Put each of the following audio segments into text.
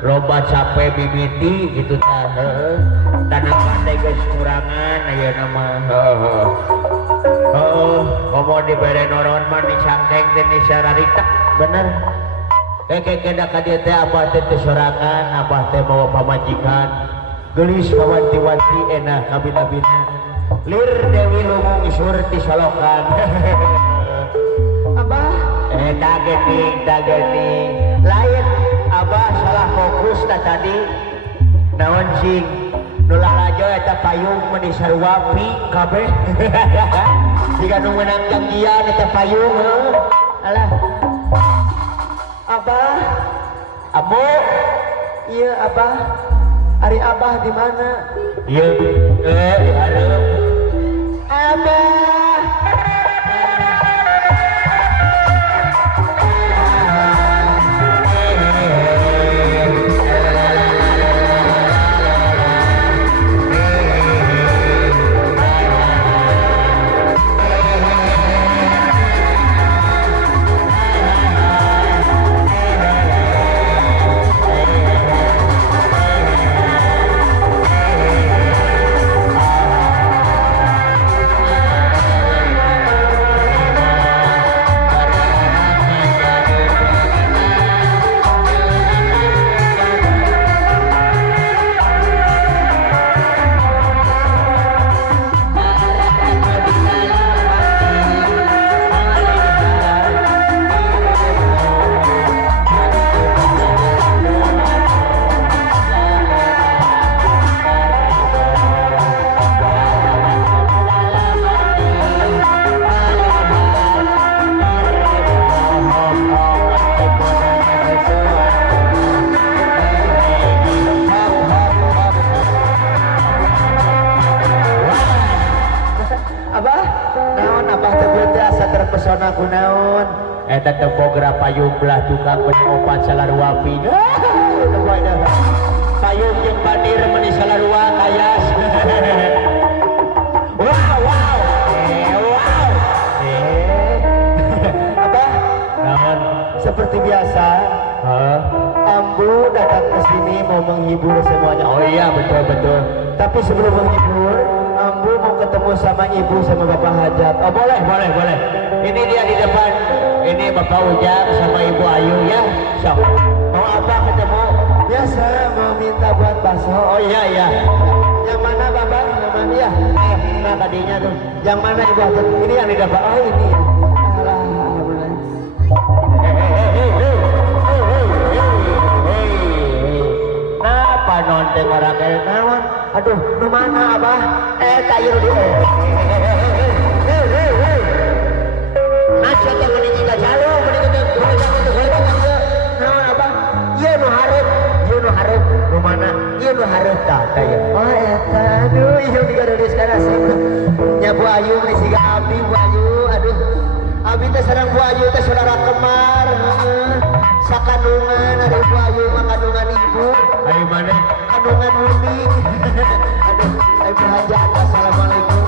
loba capek bibiti gitu tah tanah pandai geus kurangan aya nama ngomong dibere noron mah dicangkeng teh disararita bener keda ka dieu teh abah teh sorangan abah teh bawa pamajikan geulis kawanti-wanti enah kabina-bina lir dewi lumung surti solokan abah dagening lain abah salah fokus tadi naon cing nulah rajo eta payung meni sarwapi kabeh jika nu menang janjian eta payung alah abah abo iya abah ari abah di mana iya di hareup abah eta teh bogra payung belah tukang beli opat salarwapi payung jeung bandir meni salarwa kayas wow abah naon seperti biasa ambu datang ke sini mau menghibur semuanya oh iya betul tapi sebelum menghibur ambu mau ketemu sama ibu sama bapak hajat oh boleh ini dia di depan ini Bapak Ujang sama Ibu Ayu ya sok mau apa ketemu biasa mau minta buat bakso oh iya yang mana Bapak yang mana ya nah tadinya tuh yang mana Ibu Ayu ini yang di depan oh ini ya alhamdulillah napa nonton orang kayak nawan aduh nu mana Abah tayo di Nasya teh meni jika jalu meni goyang naon Abah ieu nu hareup nu mana ieu nu hareup tah teh oh eta aduh ieu digarulis kana sih nya Bu Ayu meni siga abdi Bu Ayu aduh Abi teh sareng Bu Ayu teh saudara kemar. Sakandungan ari Bu Ayu mah kandungan ibu. Ayo mana? Kandungan Umi. Aduh, Ibu Hajat. Assalamualaikum.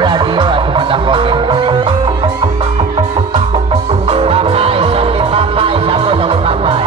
Radio atau mandang koke papai sampai papai sampai papai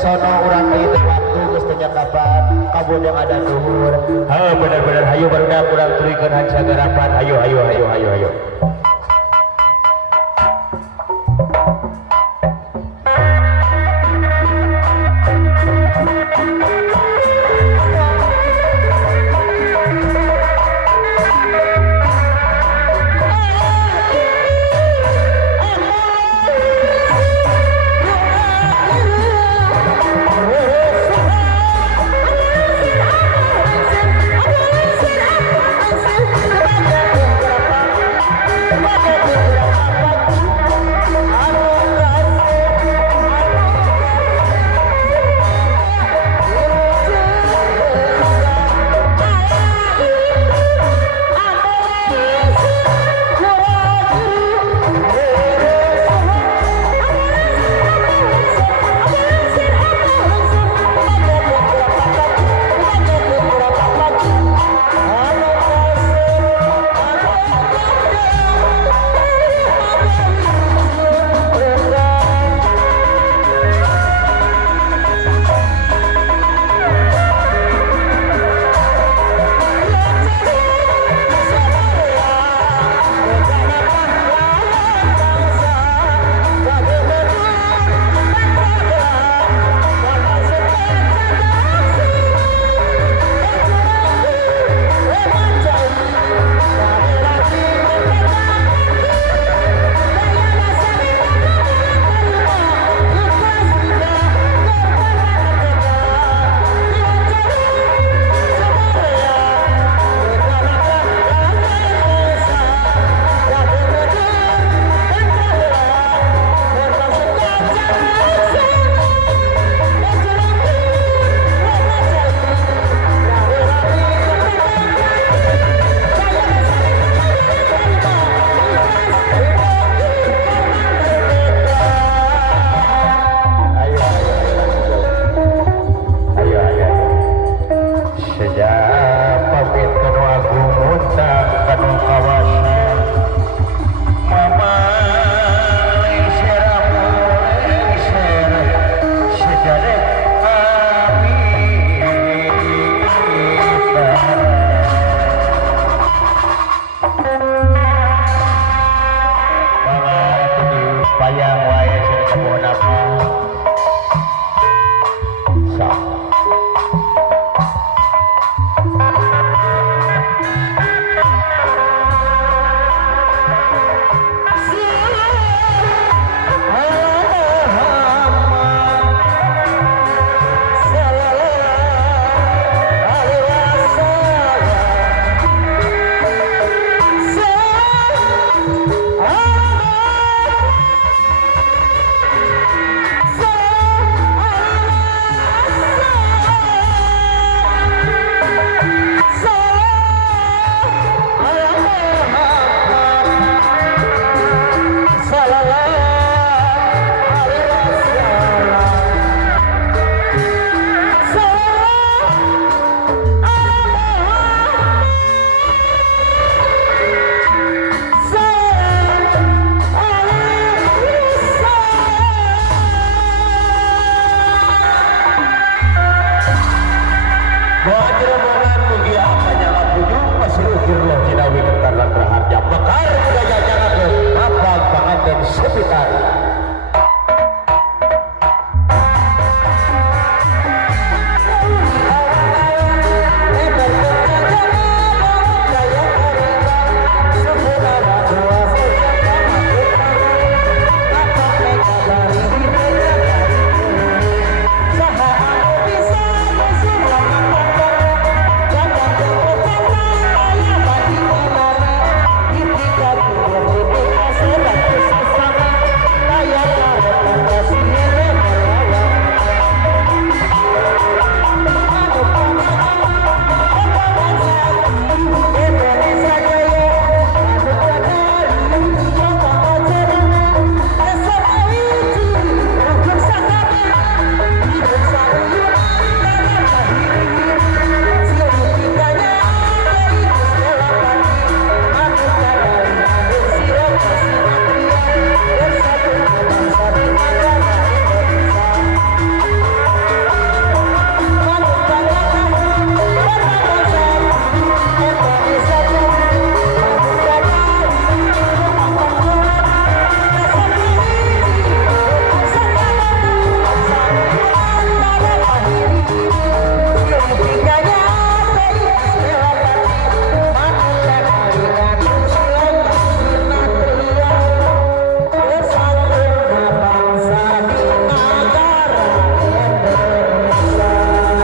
sono urang di waktu geus teu kapan kabun yang ada duhur. Heuh bener-bener hayu barudak urang turikeun hancagarapan. Hayu hayu hayu hayu hayu.